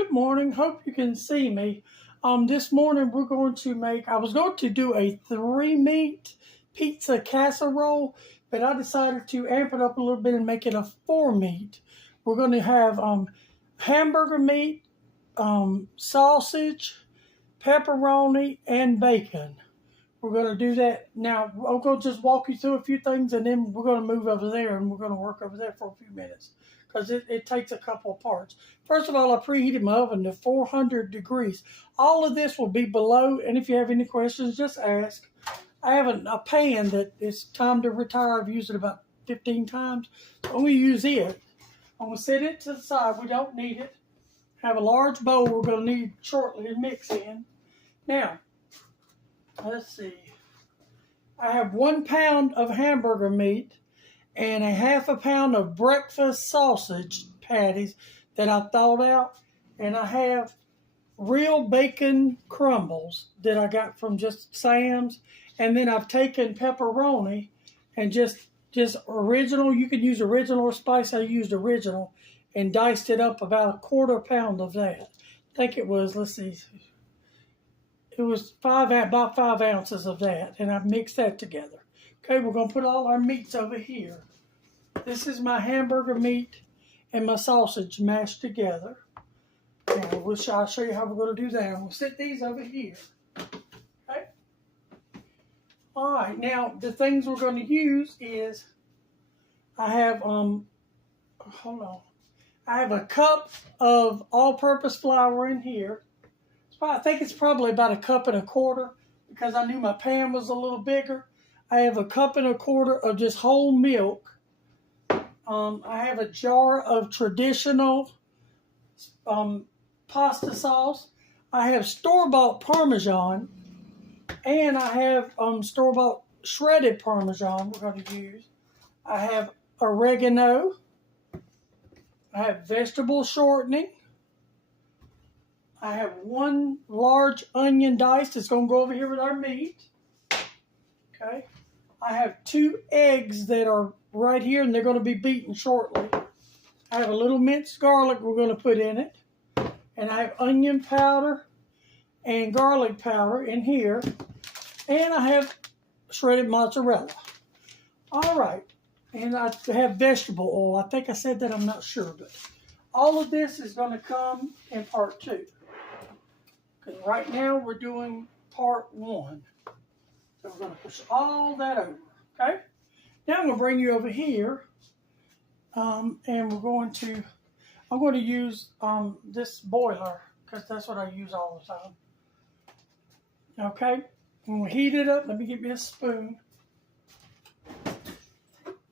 Good morning. Hope you can see me. This morning we're going to make, I was going to do a 3-meat pizza casserole, but I decided to amp it up a little bit and make it a 4-meat. We're going to have hamburger meat, sausage, pepperoni, and bacon. We're going to do that. Now, I'm going to just walk you through a few things, and then we're going to move over there, and we're going to work over there for a few minutes because it takes a couple of parts. First of all, I preheated my oven to 400 degrees. All of this will be below, and if you have any questions, just ask. I have a pan that it's time to retire. I've used it about 15 times. So I'm going to use it. I'm going to set it to the side. We don't need it. Have a large bowl we're going to need shortly to mix in. Now, let's see. I have 1 pound of hamburger meat and a half a pound of breakfast sausage patties that I thawed out. And I have real bacon crumbles that I got from just Sam's. And then I've taken pepperoni and just original. You could use original or spice. I used original and diced it up about 1/4 pound of that. I think it was, let's see. It was about 5 ounces of that, and I've mixed that together. Okay, we're going to put all our meats over here. This is my hamburger meat and my sausage mashed together. And I'll show you how we're going to do that. I'm going to set these over here. Okay. All right, now the things we're going to use is I have, hold on. I have a cup of all-purpose flour in here. I think it's probably about 1.25 cups because I knew my pan was a little bigger. I have 1.25 cups of just whole milk. I have a jar of traditional pasta sauce. I have store-bought Parmesan, and I have store-bought shredded Parmesan we're going to use. I have oregano. I have vegetable shortening. I have 1 large onion diced. It's going to go over here with our meat. Okay. I have 2 eggs that are right here, and they're going to be beaten shortly. I have a little minced garlic we're going to put in it. And I have onion powder and garlic powder in here. And I have shredded mozzarella. All right. And I have vegetable oil. I think I said that. I'm not sure. But all of this is going to come in part 2. Because right now we're doing part 1. So we're going to push all that over. Okay? Now I'm going to bring you over here. And I'm going to use this boiler because that's what I use all the time. Okay? I'm going to heat it up. Let me get me a spoon.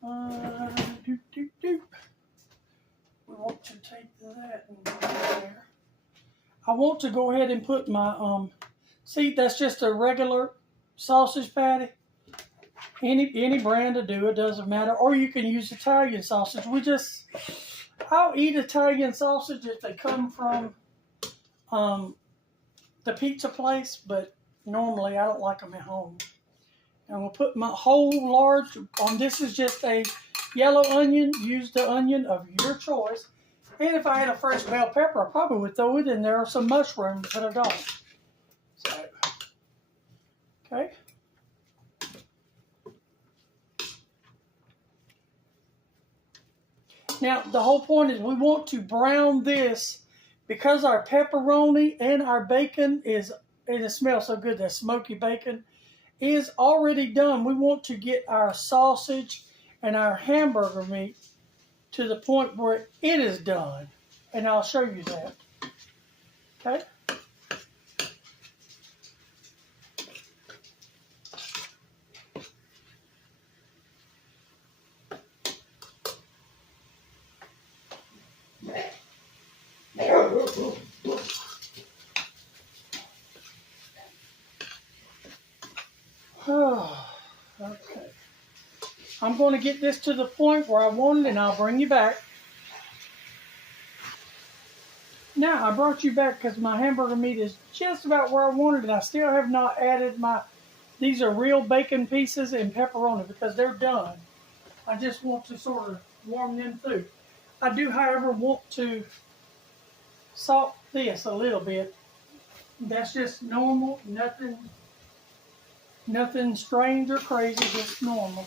We want to take that and put it there. I want to go ahead and put my, see, that's just a regular sausage patty. Any brand to do it, doesn't matter. Or you can use Italian sausage. I'll eat Italian sausage if they come from the pizza place, but normally I don't like them at home. And we'll put my whole large, this is just a yellow onion. Use the onion of your choice. And if I had a fresh bell pepper, I probably would throw it in there, or some mushrooms, but I don't. So, okay. Now, the whole point is we want to brown this because our pepperoni and our bacon and it smells so good, that smoky bacon is already done. We want to get our sausage and our hamburger meat to the point where it is done. And I'll show you that. Okay? Okay. I'm going to get this to the point where I want it, and I'll bring you back. Now, I brought you back because my hamburger meat is just about where I wanted it. I still have not added these are real bacon pieces and pepperoni because they're done. I just want to sort of warm them through. I do, however, want to salt this a little bit. That's just normal, nothing strange or crazy, just normal.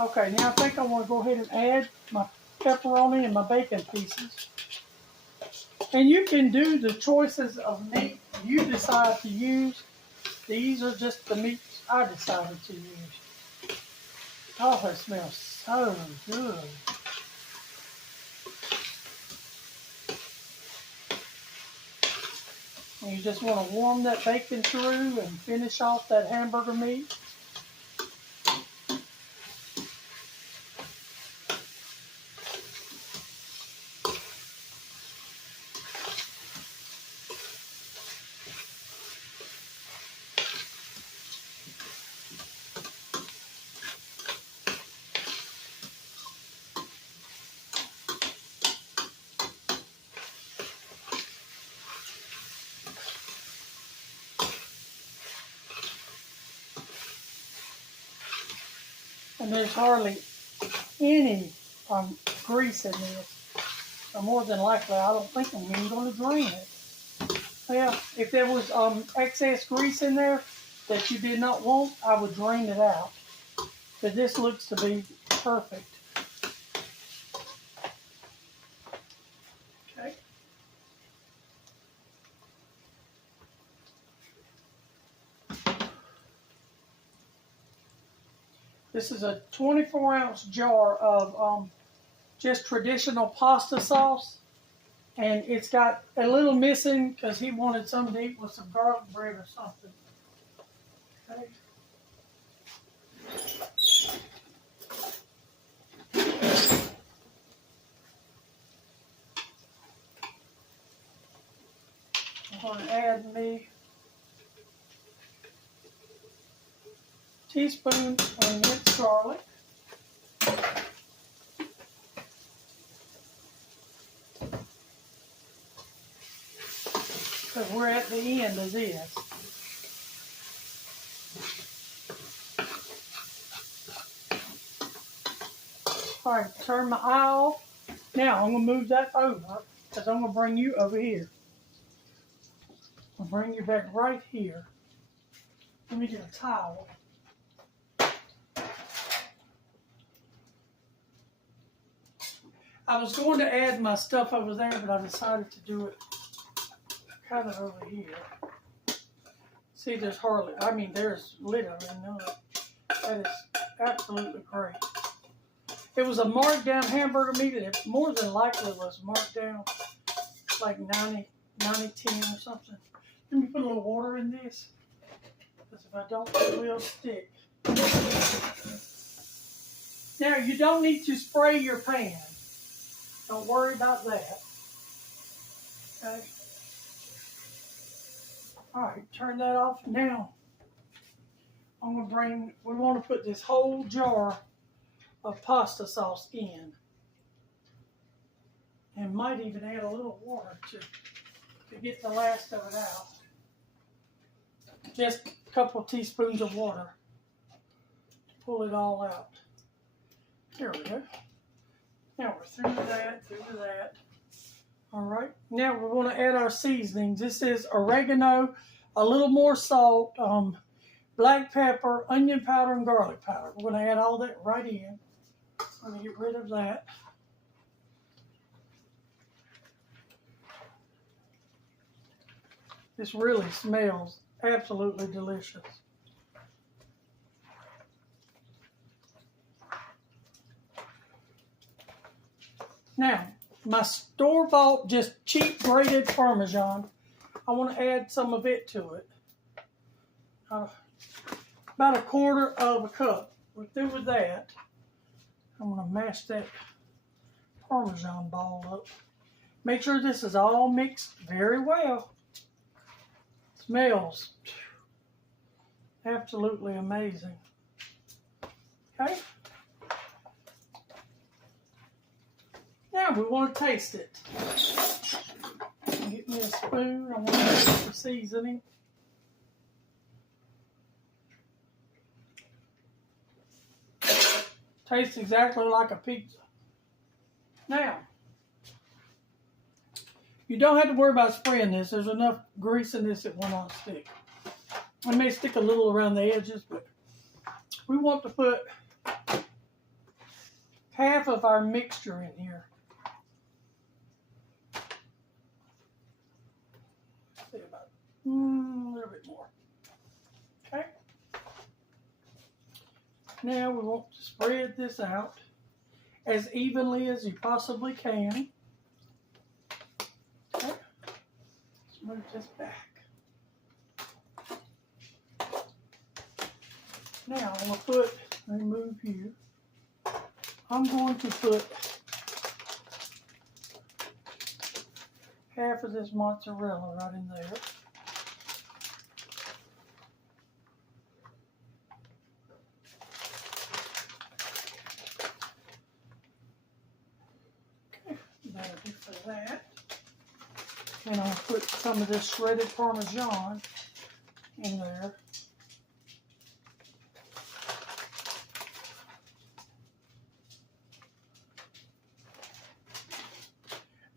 Okay, now I think I want to go ahead and add my pepperoni and my bacon pieces. And you can do the choices of meat you decide to use. These are just the meats I decided to use. Oh, it smells so good. And you just want to warm that bacon through and finish off that hamburger meat. And there's hardly any grease in this. Or more than likely, I don't think I'm even going to drain it. Well, if there was excess grease in there that you did not want, I would drain it out. But this looks to be perfect. Okay. This is a 24-ounce jar of just traditional pasta sauce. And it's got a little missing because he wanted something to eat with some garlic bread or something. Okay. I'm going to add me a teaspoon of minced garlic. Because we're at the end of this. All right, turn my eye off. Now I'm going to move that over because I'm going to bring you over here. I'll bring you back right here. Let me get a towel. I was going to add my stuff over there, but I decided to do it kind of over here. See, there's hardly, there's literally none. That is absolutely great. It was a marked down hamburger meat, and it more than likely was marked down like 90, 10 or something. Let me put a little water in this, because if I don't, it will stick. Now, you don't need to spray your pan. Don't worry about that. Okay. All right, turn that off. Now, we want to put this whole jar of pasta sauce in. And might even add a little water to get the last of it out. Just a couple of teaspoons of water to pull it all out. There we go. Now we're through that. All right, now we're going to add our seasonings. This is oregano, a little more salt, black pepper, onion powder, and garlic powder. We're going to add all that right in. I'm going to get rid of that. This really smells absolutely delicious. Now, my store-bought, just cheap grated Parmesan, I want to add some of it to it. About a quarter of a cup. We're through with that. I'm going to mash that Parmesan ball up. Make sure this is all mixed very well. Smells absolutely amazing. Okay. Now we want to taste it. Get me a spoon. I want to taste the seasoning. Tastes exactly like a pizza. Now, You don't have to worry about spraying this. There's enough grease in this it will not stick. I may stick a little around the edges, but we want to put half of our mixture in here. Say about a little bit more. Okay. Now we want to spread this out as evenly as you possibly can. Okay. Let's move this back. Now I'm going to remove you. I'm going to put half of this mozzarella right in there. Okay, that'll do for that. And I'll put some of this shredded Parmesan in there.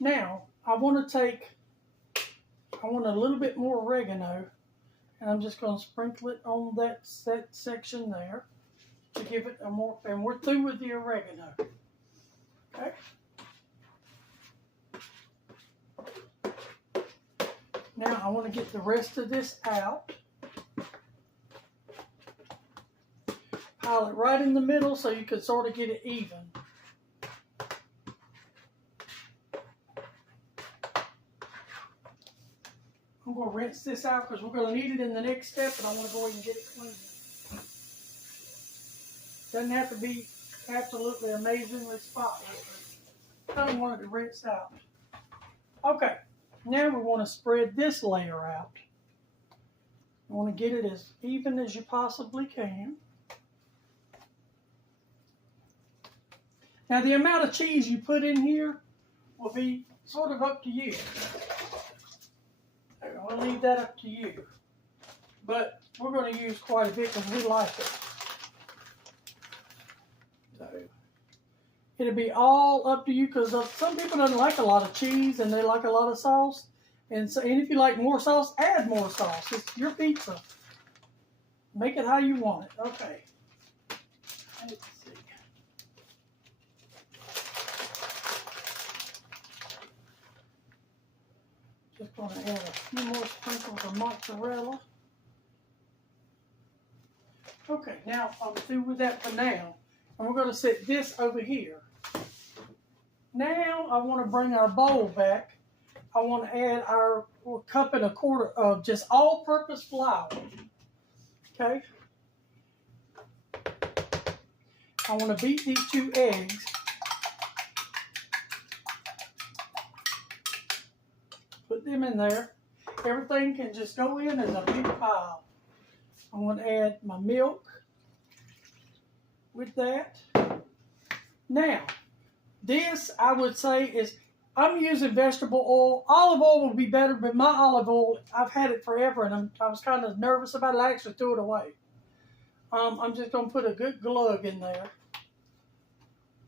Now, I want a little bit more oregano, and I'm just going to sprinkle it on that section there to give it a more, and we're through with the oregano. Okay. Now, I want to get the rest of this out. Pile it right in the middle so you can sort of get it even. I'm going to rinse this out because we're going to need it in the next step, and I want to go ahead and get it clean. Doesn't have to be absolutely amazingly spotless, but I kind of want it to rinse out. Okay, now we want to spread this layer out. You want to get it as even as you possibly can. Now the amount of cheese you put in here will be sort of up to you. I'll leave that up to you. But we're going to use quite a bit because we like it. So it'll be all up to you because some people don't like a lot of cheese and they like a lot of sauce. And if you like more sauce, add more sauce. It's your pizza. Make it how you want it. Okay. Let's see. Just going to add a few more sprinkles of mozzarella. Okay, now I'm through with that for now. And we're going to set this over here. Now I want to bring our bowl back. I want to add our cup and a quarter of just all-purpose flour. Okay? I want to beat these 2 eggs. Put them in there. Everything can just go in as a big pile. I want to add my milk with that. Now, this I would say is, I'm using vegetable oil. Olive oil would be better, but my olive oil, I've had it forever, and I was kind of nervous about it. I actually threw it away. I'm just going to put a good glug in there.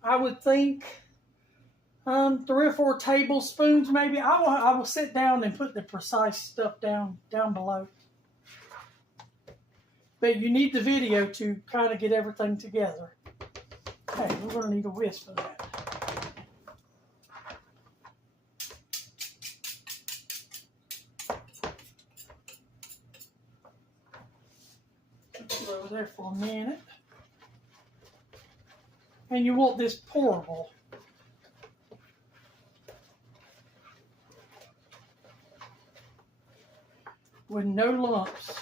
I would think 3 or 4 tablespoons maybe. I will sit down and put the precise stuff down below. But you need the video to kind of get everything together. Okay, we're going to need a whisk for that. Put it over there for a minute. And you want this pourable. With no lumps.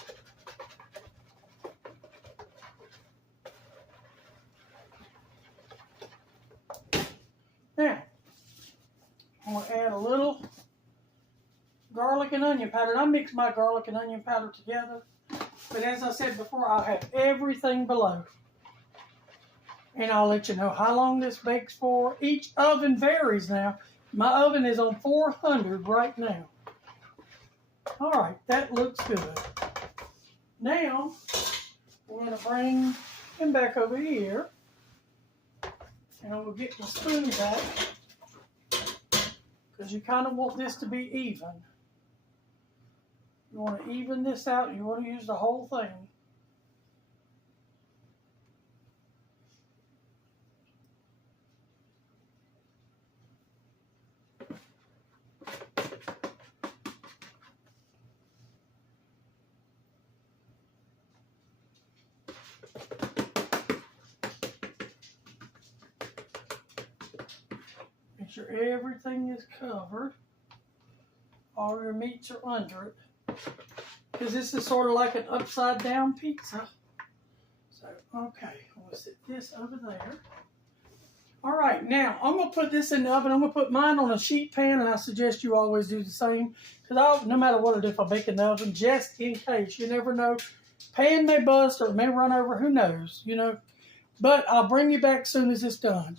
Now, I'm going to add a little garlic and onion powder. And I mix my garlic and onion powder together. But as I said before, I'll have everything below. And I'll let you know how long this bakes for. Each oven varies now. My oven is on 400 right now. All right, that looks good. Now, we're going to bring him back over here. And we'll get the spoon back. because you kind of want this to be even. You want to even this out. You want to use the whole thing. Make sure everything is covered. All your meats are under it. Because this is sort of like an upside down pizza. So, okay, I'm going to set this over there. All right, now I'm going to put this in the oven. I'm going to put mine on a sheet pan, and I suggest you always do the same. Because no matter what I do, if I bake in the oven, just in case, you never know. Pan may bust or it may run over, who knows, you know. But I'll bring you back as soon as it's done.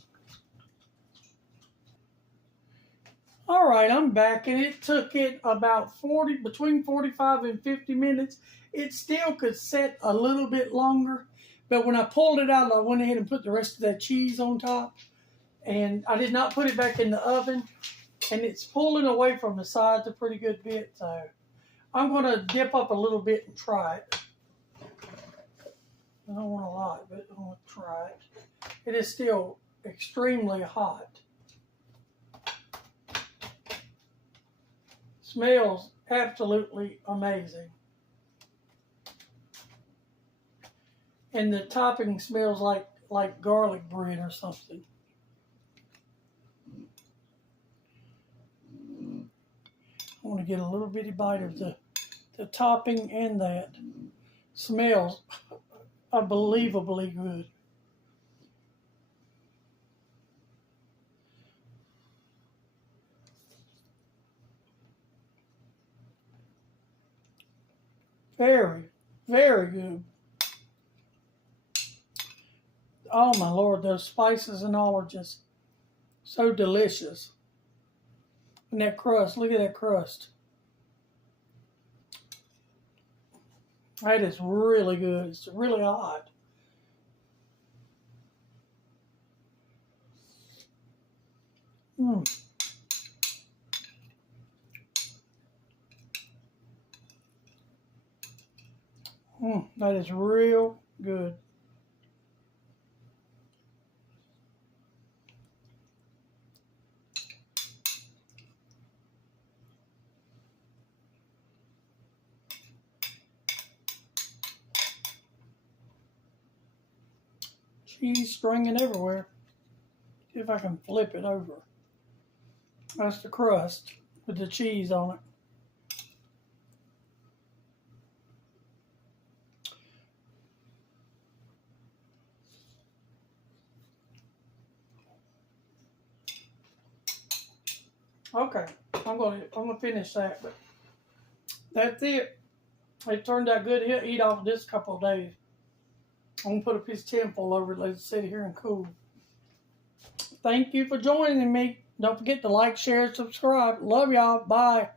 All right, I'm back, and it took it about between 45 and 50 minutes. It still could set a little bit longer, but when I pulled it out, I went ahead and put the rest of that cheese on top, and I did not put it back in the oven, and it's pulling away from the sides a pretty good bit, so I'm going to dip up a little bit and try it. I don't want a lot, but I'm going to try it. It is still extremely hot. Smells absolutely amazing. And the topping smells like garlic bread or something. I want to get a little bitty bite of the topping, and that smells unbelievably good. Very, very good. Oh my Lord, those spices and all are just so delicious. And that crust, look at that crust. That is really good. It's really hot. That is real good. Cheese stringing everywhere. See if I can flip it over. That's the crust with the cheese on it. Okay, I'm gonna finish that, but that's it. It turned out good. He'll eat off this couple of days. I'm gonna put a piece of tinfoil over it, let it sit here and cool. Thank you for joining me. Don't forget to like, share, and subscribe. Love y'all. Bye.